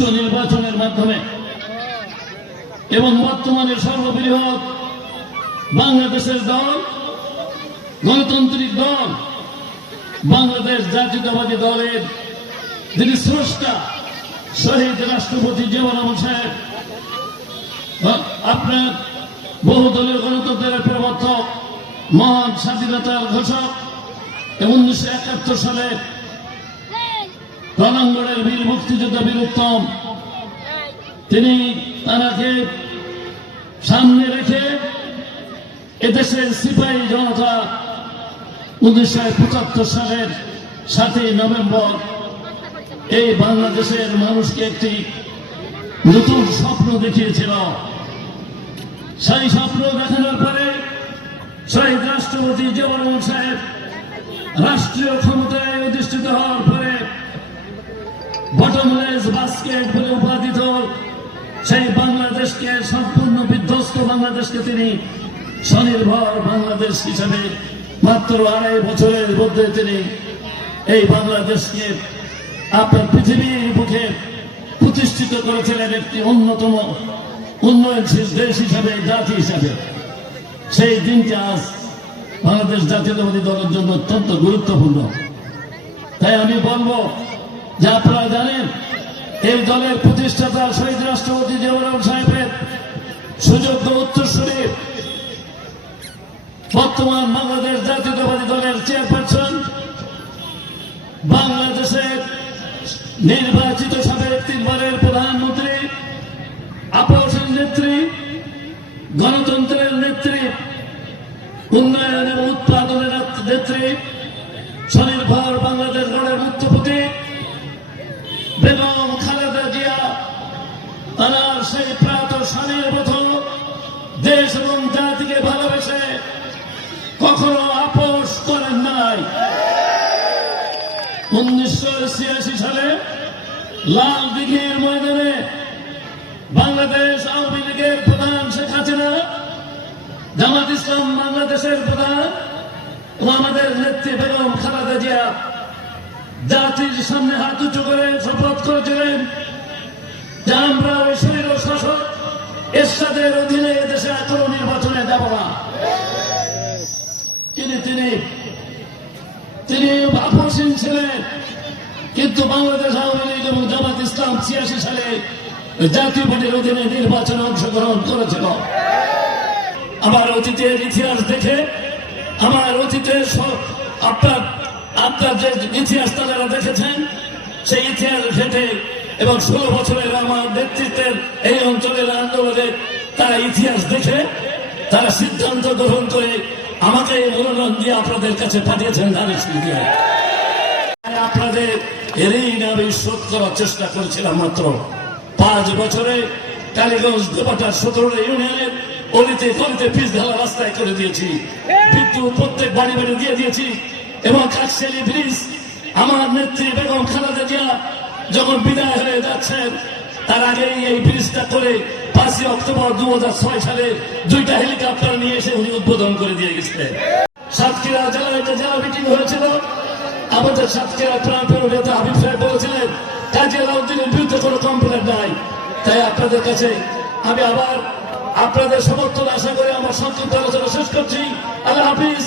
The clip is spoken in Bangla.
সুষ্ঠু নির্বাচনের মাধ্যমে এবং বর্তমানে সর্ববৃহৎ বাংলাদেশের দল গণতান্ত্রিক দল বাংলাদেশ জাতীয়তাবাদী দলের যিনি স্রষ্টা শহীদ রাষ্ট্রপতি জিয়াউর রহমান সাহেব, আপনার বহুদলীয় গণতন্ত্রের প্রবর্তক, মহান স্বাধীনতার ঘোষক, 1971 সালে রণাঙ্গনের বীর মুক্তিযোদ্ধা বীর উত্তম, তিনি তাকে সামনে রেখে এদেশের সিপাহী জনতা 1975 সালের 7 নভেম্বর এই বাংলাদেশের মানুষকে একটি নতুন স্বপ্ন দেখিয়েছিল। সেই স্বপ্ন দেখানোর পরে শহীদ রাষ্ট্রপতি জিয়াউর রহমান সাহেব রাষ্ট্রীয় ক্ষমতায় অধিষ্ঠিত হওয়ার পরে বটমলেস বাস্কেট বলে উপাধিত সেই বাংলাদেশকে সম্পূর্ণ বিধ্বস্ত বাংলাদেশকে তিনি স্বনির্ভর বাংলাদেশ হিসাবে মাত্র 2.5 বছরের মধ্যে তিনি এই বাংলাদেশকে আপনার পৃথিবীর বুকে প্রতিষ্ঠিত করেছিলেন একটি অন্যতম উন্নয়নশীল দেশ হিসাবে, জাতি হিসাবে। সেই দিনটি আজ বাংলাদেশ জাতীয়তাবাদী দলের জন্য অত্যন্ত গুরুত্বপূর্ণ। তাই আমি বলবো যে আপনারা জানেন এই দলের প্রতিষ্ঠাতা শহীদ রাষ্ট্রপতি জিয়াউর রহমান সাহেবের সুযোগ্য উত্তরসূরি বর্তমান বাংলাদেশ জাতীয়তাবাদী দলের চেয়ারপারসন, বাংলাদেশের নির্বাচিত সাবেক 3 বারের প্রধানমন্ত্রী, আপসের নেত্রী, গণতন্ত্রের নেত্রী, উন্নয়ন এবং উৎপাদনের নেত্রী, স্বনির্ভর বাংলাদেশ গড়ের মুক্তপতি বেগম খালেদা জিয়া তার সেই প্রাত স্বামীর মতো দেশ এবং জাতিকে ভালোবেসে কখনো আপোষ করেন নাই। 1986 সালে লাল দিঘির ময়দানে বাংলাদেশ আওয়ামী লীগের প্রধান শেখ হাসিনা, জামাত ইসলাম বাংলাদেশের প্রধান ও আমাদের নেত্রী বেগম খালেদা জিয়া জাতির সামনে হাত উঁচু করে শপথ করেছিলেন যে আমরা ওই স্বৈর শাসক এরশাদের অধীনে দেশে কোনো নির্বাচনে যাব না। তিনি আপোষহীন ছিলেন, কিন্তু বাংলাদেশ আওয়ামী লীগ এবং জামাত ইসলাম 86 সালে জাতীয় পার্টির অধীনে নির্বাচনে অংশগ্রহণ করেছিল। আমার অতীতের ইতিহাস দেখে, আমার অতীতের আপনার যে ইতিহাস তারা দেখেছেন সেই ইতিহাস ঘেটে এবং 16 বছরের আমার নেতৃত্বের এই অঞ্চলের আন্দোলনে তারা ইতিহাস দেখে তারা সিদ্ধান্ত গ্রহণ করে আমাকে মনোনয়ন দিয়ে আপনাদের কাছে পাঠিয়েছেন। আপনাদের ঋণ আমি শোধ করার চেষ্টা করেছিলাম মাত্র 5 বছরে। কালীগঞ্জ দেবাটার 17 ইউনিয়নের অলিতে গলিতে পিচ ঢালা রাস্তায় করে দিয়েছি, বিদ্যুৎ প্রত্যেক বাড়ি বাড়ি দিয়ে দিয়েছি এবং কাকশালী ব্রিজ আমার নেত্রী বেগম খালেদা জিয়া যখন বিদায় হয়ে যাচ্ছেন তার আগেই এই ব্রিজটা করে 5 অক্টোবর 2006 সালে 2টা হেলিকপ্টার নিয়ে এসে উনি উদ্বোধন করে দিয়ে গেছিলেন। সাতক্ষীরা জেলায় যে জেলা মিটিং হয়েছিল, আমাদের সাতক্ষীরা প্রাণপ্রিয় নেতা হাবিব সাহেব বলেছিলেন কাজী আলাউদ্দিনের বিরুদ্ধে কোনো কমপ্লেন নাই। তাই আপনাদের কাছে আমি আবার আপনাদের সমর্থন আশা করে আমার সংক্ষিপ্ত আলোচনা শেষ করছি। আল্লাহ হাফিজ।